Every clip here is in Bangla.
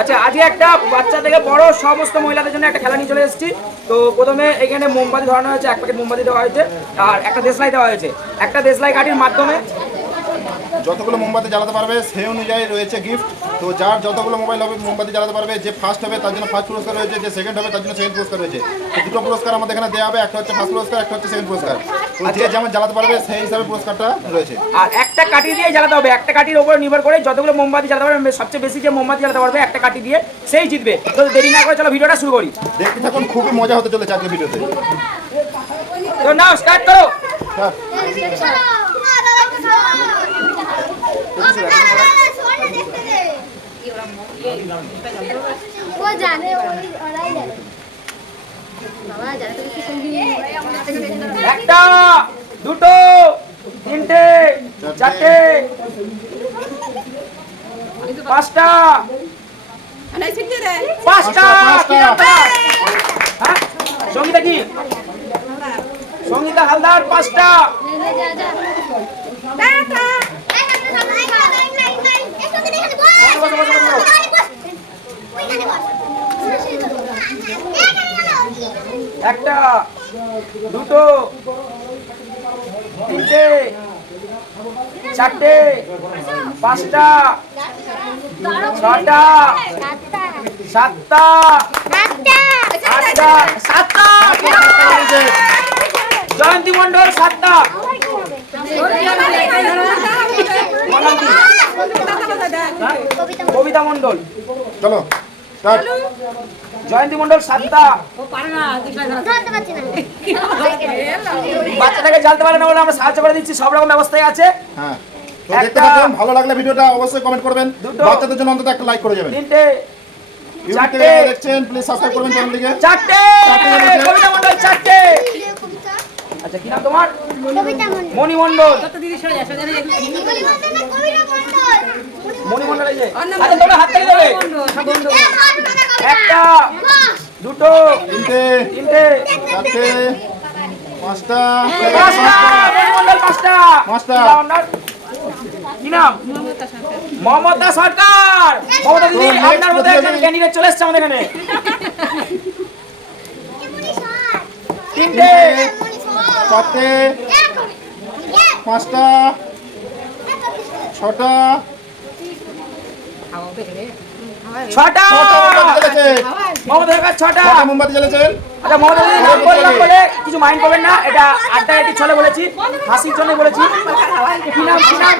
আচ্ছা, আজকে একটা বাচ্চা থেকে বড় সমস্ত মহিলাদের জন্য একটা খেলা নিয়ে চলে এসেছি। তো প্রথমে এখানে মোমবাতি ধরানো হয়েছে, এক প্যাকেট মোমবাতি দেওয়া হয়েছে, আর একটা দেশলাই দেওয়া হয়েছে। একটা দেশলাই কাঠির মাধ্যমে যতগুলো মোমবাতি জ্বালাতে পারবে সেই অনুযায়ী রয়েছে গিফট। তো যার যতগুলো মোবাইল হবে মোমবাতি জ্বালাতে পারবে, যে ফার্স্ট হবে তার জন্য ফার্স্ট পুরস্কার রয়েছে, যে সেকেন্ড হবে তার জন্য সেকেন্ড পুরস্কার রয়েছে। তো দুটো পুরস্কার আমাদের এখানে দেওয়া হবে, একটা হচ্ছে ফার্স্ট পুরস্কার, একটা হচ্ছে সেকেন্ড পুরস্কার। তো যে যেমন জ্বালাতে পারবে সেই হিসাবে পুরস্কারটা রয়েছে। আর একটা কাঠি দিয়ে জ্বালাতে হবে। একটা কাঠির উপর নির্ভর করে যতগুলো মোমবাতি জ্বালাতে পারবে, সবচেয়ে বেশি যে মোমবাতি জ্বালাতে পারবে একটা কাঠি দিয়ে সেই জিতবে। তো দেরি না করে চলো ভিডিওটা শুরু করি। দেখতে থাকুন, খুবই মজা হতে চলেছে আজকে ভিডিওতে। তো নাও স্টার্ট করো। একটা, দুটো, তিনটে, চারটে, পাঁচটা, পাঁচটা। হ্যাঁ, সঙ্গীতা কি? সঙ্গীতা হালদার পাঁচটা। একটা, দুটো, তিনটে, চারটে, পাঁচটা, ছটা, সাতটা, আটটা, সাতটা। জয়ন্তী মন্ডল সাতটা। কবিতা মন্ডল। চলো স্টার্ট। জয়ন্তী মন্ডল সাতটা। বাচ্চাটাকে জানতে পারে না বলে আমরা সাহায্য করে দিচ্ছি, সব রকম ব্যবস্থায় আছে। হ্যাঁ, তো দেখতে থাকুন, ভালো লাগলে ভিডিওটা অবশ্যই কমেন্ট করবেন, বাচ্চাদের জন্য অন্তত একটা লাইক করে যাবেন। তিনটে, চারটে দেখছেন, প্লিজ সাবস্ক্রাইব করবেন চ্যানেলটিকে। চারটে, কবিতা মন্ডল চারটে। আচ্ছা, কি নাম তোমার? মণি মন্ডল। মণি মন্ডল। এই যে আচ্ছা, তোমরা হাত তালি দেবে। একটা, দুটো, তিনটে, তিনটে, চারটে, পাঁচটা, পাঁচটা। মণি মন্ডল পাঁচটা। পাঁচটা। কি নাম? মমতা সরকার। মমতা দিদি, আপনার মধ্যে একজন ক্যান্ডিডেট চলে এসছে আমাদের এখানে। তিনটে, চারটে, পাঁচটা, ছটা, ছটা। জ্বলেছে। মমতা সরকার ছটা। কটা মোমবাতি জ্বলেছেন? আচ্ছা, মমতা দিদি নাম বলে কিছু মাইন্ড করবেন না, এটা আড্ডা একটি ছলে বলেছি, হাসির জন্য বলেছি। কি নাম? কি নাম?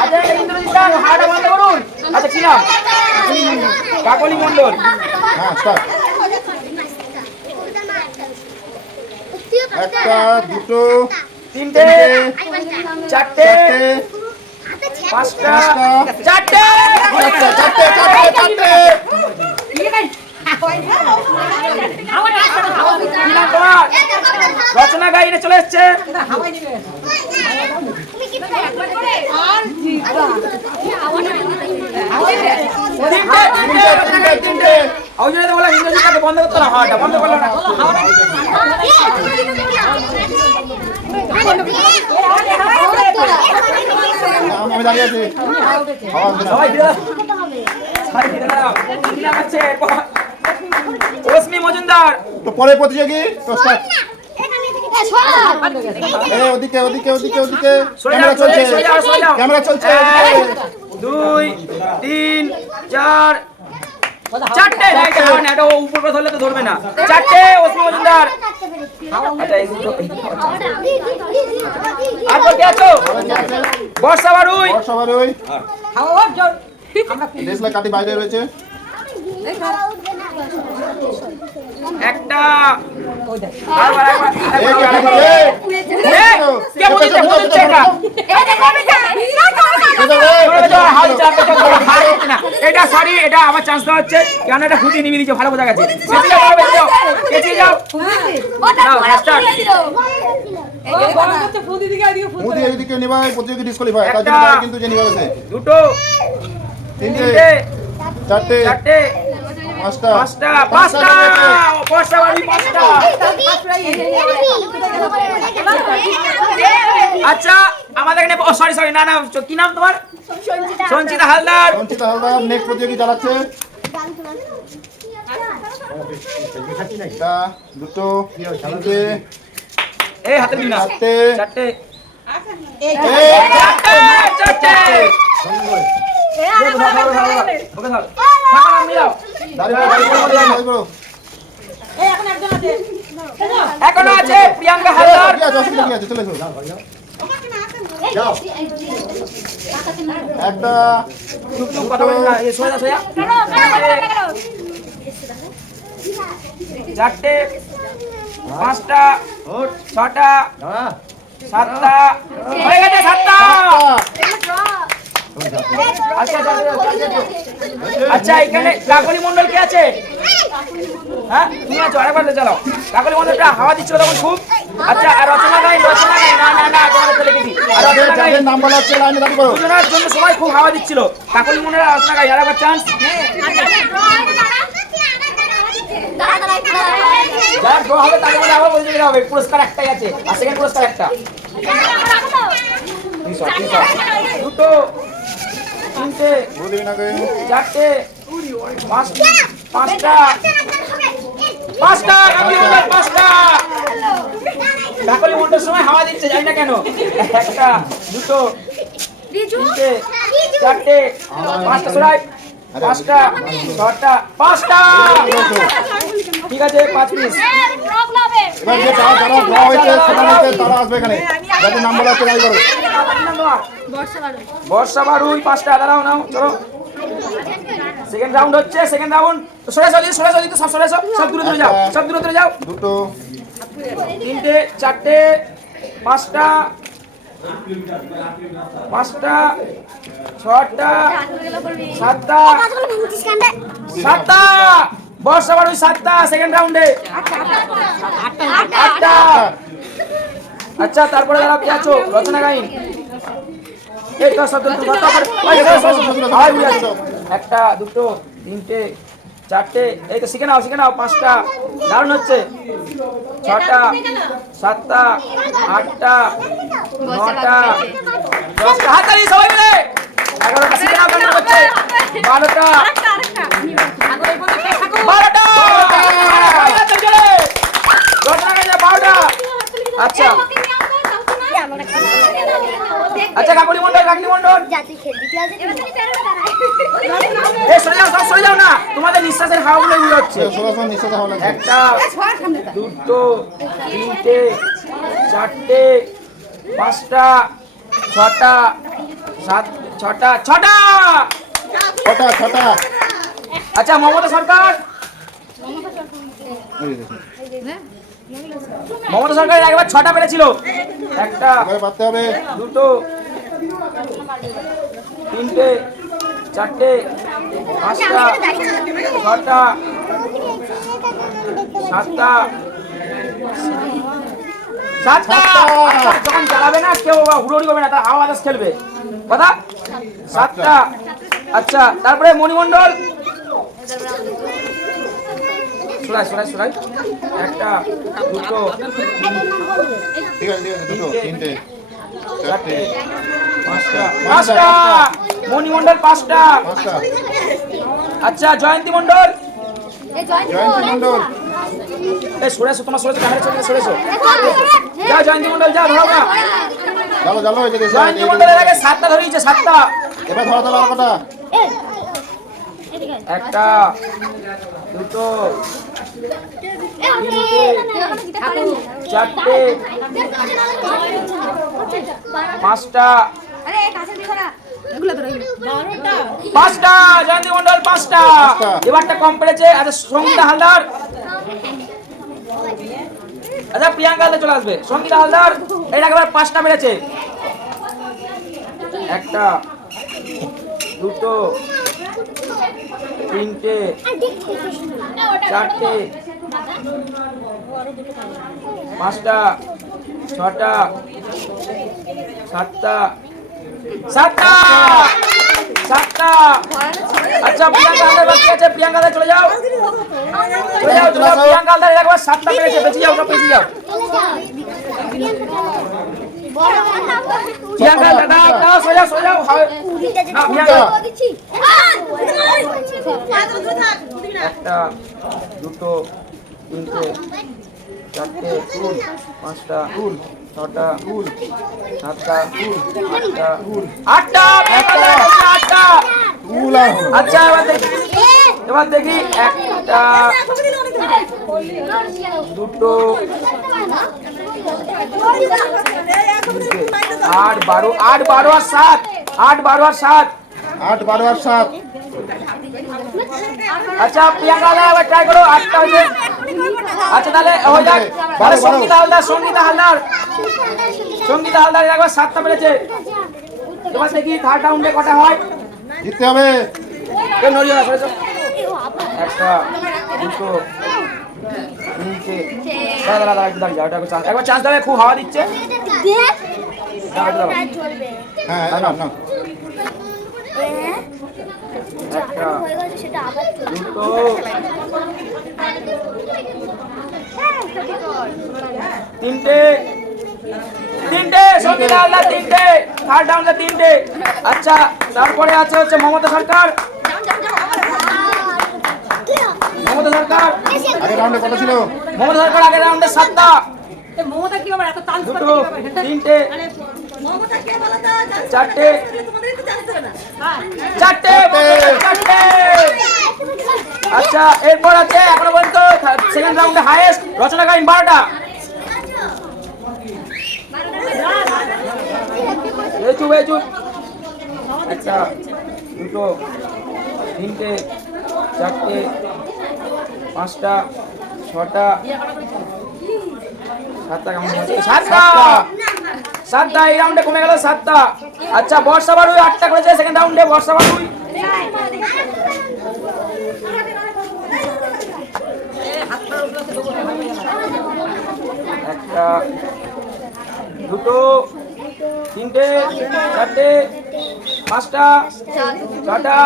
আচ্ছা, ইন্দ্রজিৎ দা হাড়টা বন্ধ করুন। আচ্ছা, কি নাম? কাকলি মন্ডল। হ্যাঁ, স্টার্ট। একটা, দুটো, তিনটে, চারটে, পাঁচটা, চারটে। চারটে, চারটে, চারটে, চারটে। কি নাম তোমার? রচনা গাইনে চলে এসছে। তিনটে, তিনটে, তিনটে, তিনটে। ওই জন্য তো বললাম ইন্দ্রজিৎ দাকে বন্ধ করতে না, হাওয়াটা বন্ধ করলো না। আমি দাঁড়িয়ে আছি। সবাই দিয়ে দাও। সবাই দিয়ে দাও। কি নাম হচ্ছে? রশ্মি মজুমদার। তো পরে প্রতিযোগী তো স্টার্ট। ওদিকে ওদিকে ওদিকে ওদিকে ক্যামেরা চলছে, ক্যামেরা চলছে। 2, 3, 4, চারটে। এটা উপর করে ধরলে তো ধরবে না। চারটে, রশ্মি মজুমদার। আচ্ছা, এই দুটো। আর কে আছো? বর্ষা বারুই। সবার ওই দেশলা কাটি বাইরে রয়েছে। একটা, এটা সরি, এটা আমার চান্স দেওয়া হচ্ছে, কেন এটা ফুটি নিবি দিচ্ছে, ভালো বোঝা গেছে। এদিকে নিবাই প্রতিযোগী ডিসকোয়ালিফাই, তার জন্য কিন্তু যে নিবাই আছে। দুটো, তিনটে, চারটে, চারটে, পাঁচটা, পাঁচটা, পাঁচটা। বর্ষা বারুই পাঁচটা। আচ্ছা, আমাদের এখানে সরি সরি না না, কি নাম তোমার? সঞ্চিতা হালদার। সঞ্চিতা হালদার নেক্সট প্রতিযোগী চালাচ্ছে। একটা, দুটো, তিনটে, এই হাতে দিন না, চারটে, চারটে, এই, চারটে। ওকে ধর, ফাঁকা নাম নিয়ে যাও। দাঁড়িয়ে পড়ো। এখনো আছে প্রিয়াঙ্কা হালদার। কি আছে, অসুবিধা কি আছে, চলে এসো। একটা, টুকটুক কথা বলেন না, এই সোজা সোজা। চারটে, পাঁচটা, ছটা, সাতটা, হয়ে গেছে সাতটা। আচ্ছা আচ্ছা, আচ্ছা এখানে কাকলি মন্ডল কে আছে? হ্যাঁ তুমি আছো, আরেকবার চালাও। কাকলি মন্ডলটা হাওয়া দিচ্ছিল তখন খুব। আচ্ছা আর রচনা গাই, রচনা গাই, না না না তোমাদের তো লিখেছি। আর রচনা গাই যাদের নাম বলা হচ্ছে লাইনে দাঁড়িয়ে পড়ো। দুজনের জন্য সবাই খুব হাওয়া দিচ্ছিল। কাকলি মন্ডল আর রচনা গাই, আরেকবার চান্স। যার ড্র হবে তাদের মধ্যে আবার বলতে হবে পুরস্কার একটাই আছে, আর সেকেন্ড পুরস্কার একটা। দুটো, তিনটে, চারটে, পাঁচটা, পাঁচটা, পাঁচটা। কাকলি মন্ডল সময় হাওয়া দিচ্ছে, জানি না কেন। একটা, দুটো, তিনটে, চারটে, পাঁচটা, সরাই, পাঁচটা, ছটা, পাঁচটা। ঠিক আছে 5 মিনিট। এবার যে যারা ড্র হয়েছে তারা আসবে এখানে, যাদের নাম বলা হচ্ছে দাঁড়িয়ে পড়ো। বর্ষা বারুই, পাঁচটা, দাঁড়াও নাও, চলো। সেকেন্ড রাউন্ড হচ্ছে, সেকেন্ড রাউন্ড। সরে তো সব সরে সব দূরে দূরে যাও, সব দূরে দূরে যাও। দুটো, তিনটে, চারটে, পাঁচটা, পাঁচটা, ছটা, সাতটা, সাতটা। বর্ষা বারুই সাতটা সেকেন্ড রাউন্ডে। আটটা। আচ্ছা তারপরে যারা কে আছো? রচনা গাইন। এই তো সব একটা, দুটো, তিনটে, চারটে, এই তো শিখে নাও, পাঁচটা, দারুণ হচ্ছে। ছটা, সাতটা, আটটা, নটা, দশটা, হাততালি সবাই মিলে। 11টা শিখে নাও, কেমন হচ্ছে। 12টা, 12টা, রচনা গাইন 12টা। আচ্ছা আচ্ছা কাকলি মন্ডল, কাকলি মন্ডল, সরে যাও না, তোমাদের নিঃশ্বাসের হাওয়াগুলো এগুলো হচ্ছে। একটা, দুটো, তিনটে, চারটে, পাঁচটা, ছটা, ছটা। ছটা। আচ্ছা মমতা সরকার, মমতা সরকার একবার 6টা পেরেছিল। একটা, পারতে হবে। দুটো, তিনটে, চারটে, পাঁচটা, ছটা, সাতটা, সাতটা। যখন জ্বালাবে না কেউ হুড়োড়ি করবে না, তার হাওয়া বাতাস খেলবে কথা। সাতটা। আচ্ছা তারপরে মণিমণ্ডল, সরাই। একটা, দুটো, ঠিক আছে, দুটো, তিনটে, চারটে, পাঁচটা। মণিমণ্ডল 5টা। আচ্ছা জয়ন্তী মণ্ডল, এই সরেছো, তোমার সরেছো, ক্যামেরা চলে সরেছো। যাও জয়ন্তী মণ্ডল, যাও ধরো না। জয়ন্তী মণ্ডলের আগে 7টা ধরিয়েছে, 7টা। এবার ধরা তাহলে আর কটা? একটা, দুটো, তিনটে, চারটে, পাঁচটা, 5টা। জয়ন্তী মণ্ডল 5টা। এবারটা কম পেরেছে। আচ্ছা সঙ্গীতা হালদার, আচ্ছা প্রিয়াঙ্কা হালদার চলে আসবে। সঙ্গীতা হালদার এটা একবার 5টা পেরেছে। একটা, দুটো, তিনটে, চারটে, পাঁচটা, ছটা, সাতটা, সাতটা। আচ্ছা প্রিয়াঙ্কা হালদার বাকি আছে, প্রিয়াঙ্কা হালদার চলে যাও। প্রিয়াঙ্কা হালদার একবার 7টা পেরেছে, বেঁচে যাও, সব বেঁচে যাও। প্রিয়াঙ্কা দাদা দাও সোজা সোজা না প্রিয়াঙ্কা একটা দুটো তিনটে চারটে পাঁচটা ছটা সাতটা আটটা আটটা আচ্ছা এবার দেখি একটা দুটো আট বারো আর সাত 8 12 আর 7 আচ্ছা প্রিয়াঙ্কা এবার ট্রাই করো আটটা হয়েছে আচ্ছা তাহলে হয়ে যাক তাহলে সঙ্গীতা হালদার একবার 7টা পেরেছে এবার দেখি থার্ড রাউন্ডে কটা হয় জিততে হবে একটা দুটো তিনটে দাদা একটু দাঁড়িয়ে একবার চান্স দেবে খুব হাওয়া দিচ্ছে হ্যাঁ না একটা দুটো তিনটে সঙ্গীতা হালদার তিনটে থার্ড রাউন্ডে তিনটে আচ্ছা তারপরে আছে হচ্ছে মমতা সরকার আগের রাউন্ডে কত ছিল মমতা সরকার আগের রাউন্ডে 7টা মমতা কি বাবা এত চান্স পাচ্ছে দুটো তিনটে মমতা কে বলো তো চারটে তোমাদের একটু চান্স দেবে না চারটে আচ্ছা এরপর আছে এখনো পর্যন্ত সেকেন্ড রাউন্ডে হাইয়েস্ট রচনা গাইন 12টা এই চুপ একটা দুটো তিনটে চারটে পাঁচটা ছটা সাতটা এই রাউন্ডে কমে গেল 7টা আচ্ছা বর্ষা বাড়ুই 8টা করেছে সেকেন্ড রাউন্ডে বর্ষা বাড়ুই একটা দুটো তিনটে চারটে পাঁচটা ছটা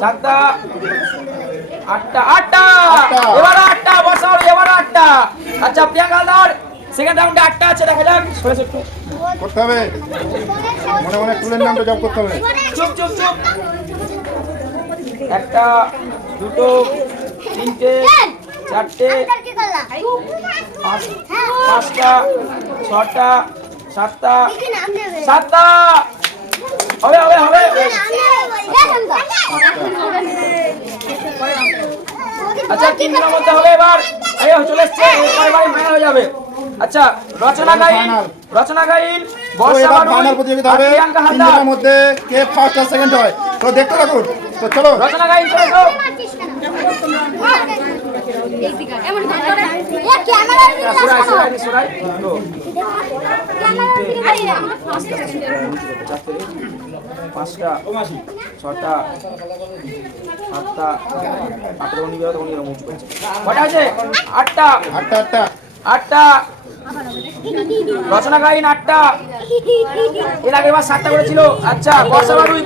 সাতটা আটটা এবার 8টা বর্ষা বাড়ুই এবার 8টা আচ্ছা প্রিয়াঙ্কা হালদার সেকেন্ড রাউন্ডে 8টা আছে দেখা যাক সরেছে একটু করতে হবে মনে টুলের নামটা জব করতে হবে চুপ একটা দুটো তিনটে চারটে পাঁচটা ছটা সাতটা হবে আচ্ছা 3 দিনের মধ্যে হবে এবার চলে এসছে মায়া হয়ে যাবে আচ্ছা রচনা গাইন বর্ষা বাড়ুই ফাইনাল প্রতিযোগিতা হবে প্রিয়াঙ্কা 3 হালদার দিনের মধ্যে কে ফার্স্ট আর সেকেন্ড হয় তো দেখতে থাকুন তো চলো রচনা গাইন চলে যাও পাঁচটা ছটা সাতটা কটা আছে 8টা রচনা গাইন 8টা এর আগে 7টা করেছিল আচ্ছা বর্ষা বাড়ুই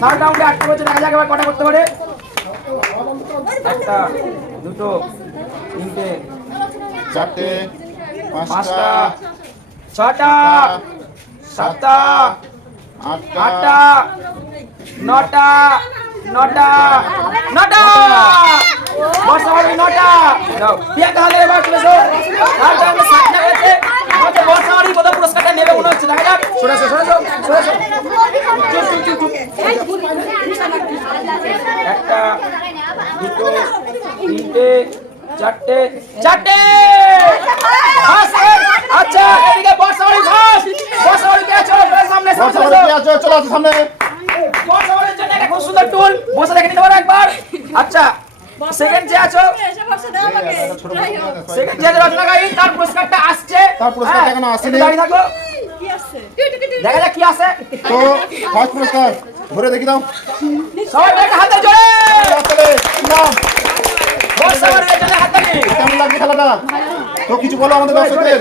থার্ড রাউন্ডে 8টা করেছে দেখা যাক এবার কটা করতে পারে একটা দুটো তিনটে চারটে পাঁচটা ছটা সাতটা আটটা নটা বর্ষা বাড়ুই 9টা প্রিয়াঙ্কা হালদার এবার চলেছো আর তাহলে 7টা হয়েছে আমাদের বর্ষা বাড়ুই প্রথম পুরস্কারটা নেবে মনে হচ্ছে দেখা যাক সরেছো চুপ একটা দুটো তিনটে চারটে আচ্ছা এদিকে বর্ষা বাড়ুই সামনে চলো সামনে বর্ষা বাড়ুইর জন্য একটা খুব সুন্দর টুল বসে দেখে নিতে পারো একবার আচ্ছা সেকেন্ড যে আছো সেকেন্ড যে রচনা গাইন তার পুরস্কারটা আসছে তার পুরস্কারটা এখনো আসেনি দাঁড়িয়ে থাকো দেখা যাক কি আছে তো ফার্স্ট পুরস্কার ধরে দেখি দাও সবাই একটা হাতে জোরে নাম বর্ষা বাড়ুইর জন্য হাত তালি কেমন লাগছে খেলাটা তো কিছু বলো আমাদের দর্শকদের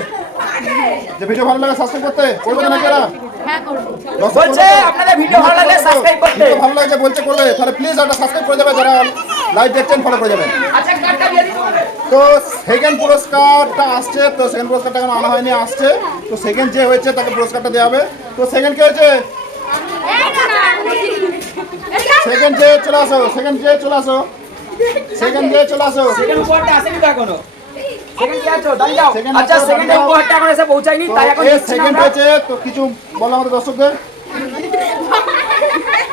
যে ভিডিও ভালো লাগে সাবস্ক্রাইব করতে করবে না যারা বলছে আপনাদের ভিডিও ভালো লাগলে সাবস্ক্রাইব করতে ভালো লাগছে বলছে করবে তাহলে প্লিজ একটা সাবস্ক্রাইব করে দেবে যারা লাইভ দেখছেন ফলো করে যাবেন আচ্ছা কার্ডটা দিয়ে দিতে হবে তো সেকেন্ড পুরস্কারটা আসছে, তো সেকেন্ড পুরস্কারটা এখন আনা হয়নি, আসছে। তো সেকেন্ড যে হয়েছে তাকে পুরস্কারটা দেওয়া হবে। তো সেকেন্ড কে হয়েছে? সেকেন্ড যে চলে আসো, সেকেন্ড যে চলে আসো, সেকেন্ড যে চলে আসো। সেকেন্ড উপহারটা আসেনি তো এখনো। সেকেন্ড কি আছো? দাঁড়িয়ে যাও। Second আচ্ছা, আছো, সেকেন্ড দাঁড়িয়ে যাও। উপহারটা এখন এসে পৌঁছায়নি, তো তাই এখন এ দিচ্ছি না সেকেন্ড আমরা। হয়েছে, তো কিছু বলো আমাদের দর্শকদের।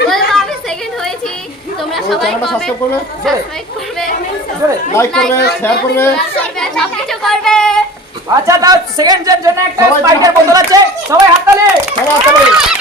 বলবো আমি সেকেন্ড হয়েছি, তোমরা তো সবাই চ্যানেলটা সাবস্ক্রাইব করবে, সাবস্ক্রাইব করবে, লাইক করবে, শেয়ার করবে। সবকিছু করবে। আচ্ছা, তাও সেকেন্ড জন্য একটা সবাই স্পাইকের হাততালি। বোতল আছে, সবাই হাততালি। সবাই আসবে।